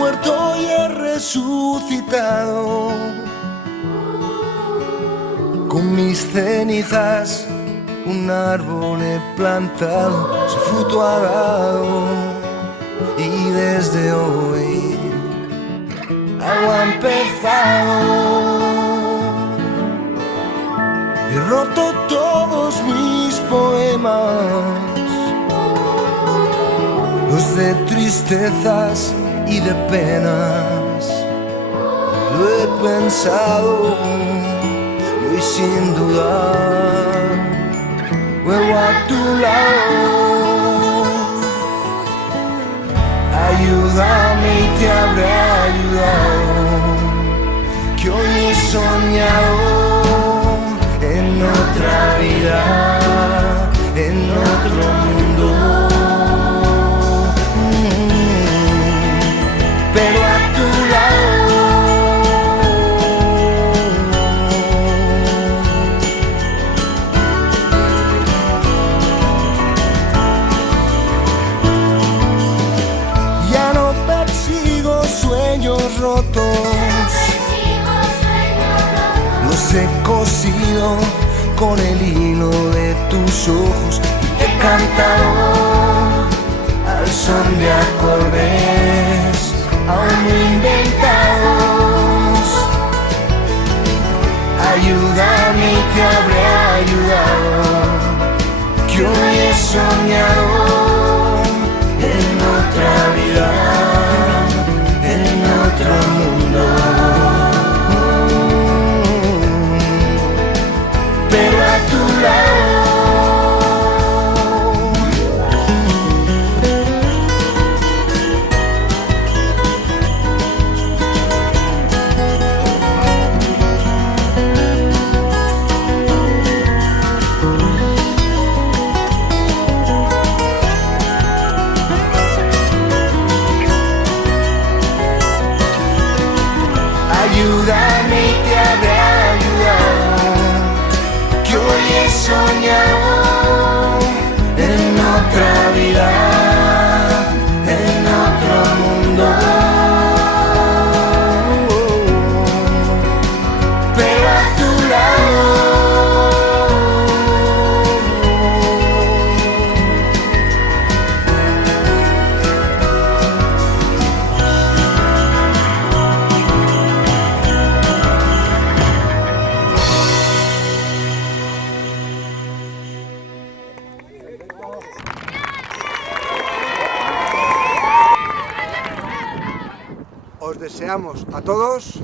muerto y he resucitado. Con mis cenizas un árbol he plantado, su fruto ha dado, y desde hoy algo ha empezado. He roto todos mis poemas, los de tristezas y de penas. Lo he pensado y sin dudar vuelvo a tu lado. Ayúdame y te habré ayudado, que hoy he soñado en otra vida, en otro mundo. Pero a tu lado. Ya no persigo sueños rotos, los he cosido con el hilo de tus ojos y te he cantado al son de acordes aún no inventados. Ayúdame y te habré ayudado, que hoy he soñado en otra vida, en otro mundo. Pero a tu lado. Ayúdame y te habré ayudado, que hoy he soñado en otra vida, en otro mundo. Pero a tu lado. Os deseamos a todos